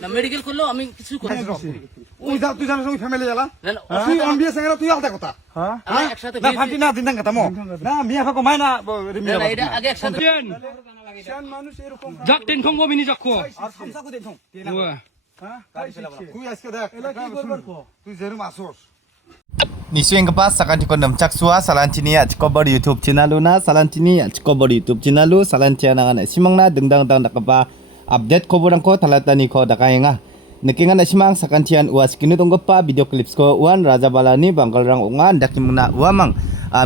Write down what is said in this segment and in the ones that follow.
না মেডিকেল করলেও আমি কিছু করতে তুই জানিস ওই ফ্যামিলি এলা না, না, তুই অন বিয়ে সঙ্গে তুই আলাদা কথা আমরা একসাথে না ফাটি না দিন কথা মো না মিয়া ফাকো মাইনা না, না, এটা আগে একসাথে মানুষ এরকম যাক টেন থং বিনি যাকো আর সমসা কো দেন তুই আজকে দেখ তুই যেরম আসোস Nisuing kepas akan dikondom caksua salantini at cover YouTube channel na salantini at cover YouTube channel salantiana na simangna dengdang dang nakapa update koborang ko talatani ko dakayenga nekingan na simang sakantian uas kinutong pa video clips ko uan raja balani bangkalrang ungan dakimuna uamang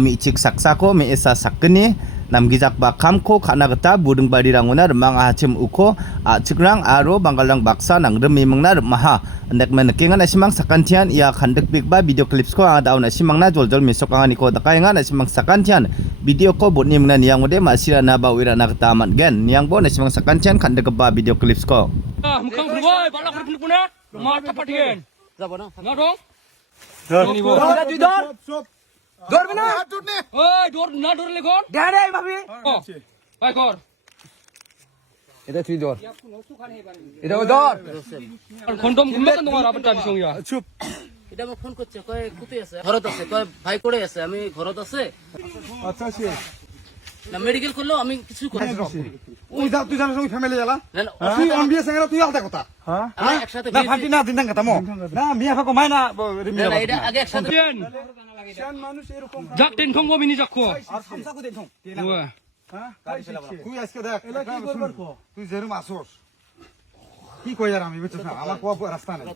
mi chik saksako mi esa sakni namgijak ba kamko khana gata budung badi ranguna remang achim uko chikrang aro bangkalang baksa nang remi mangna maha ndak men kingan na simang sakantian ia khandek big ba video clips ko ada na simang na joljol misok angani ko dakayenga na simang sakantian video ko botni mangna niang mode masira na ba wira na kataman gen niang bo na simang sakantian khandek ba video clips ko mukang berboy balak berpuna rumah tepat gen যাব না na dong তুই ধর ধরবি না হাত ধরনে ওই ডোর না ডোর লেখন ড্যাডে ভাবি ভাই কর এটা তুই ধর এটা ও ধর খন্ডম ঘুমে কেন তোমার আপন টাবি সঙ্গিয়া চুপ এটা আমাকে ফোন করছে কয় কুতি আছে ঘরত আছে কয় ভাই করে আছে আমি ঘরত আছে আচ্ছা সে না মেডিকেল করলেও আমি কিছু করতে তুই জানিস ওই ফ্যামিলি এলা না, না, তুই অন বিয়ে সঙ্গে তুই আলাদা কথা আমরা একসাথে না ফাটি না দিন কথা মো না মিয়া ফাকো মাইনা না, না, এটা আগে একসাথে মানুষ এরকম যাক টেন থং বিনি যাকো আর সমসা কো দেন তুই আজকে দেখ তুই যেরম আসোস কি কই আর আমি বুঝছিস না আমার কোয়া রাস্তা নাই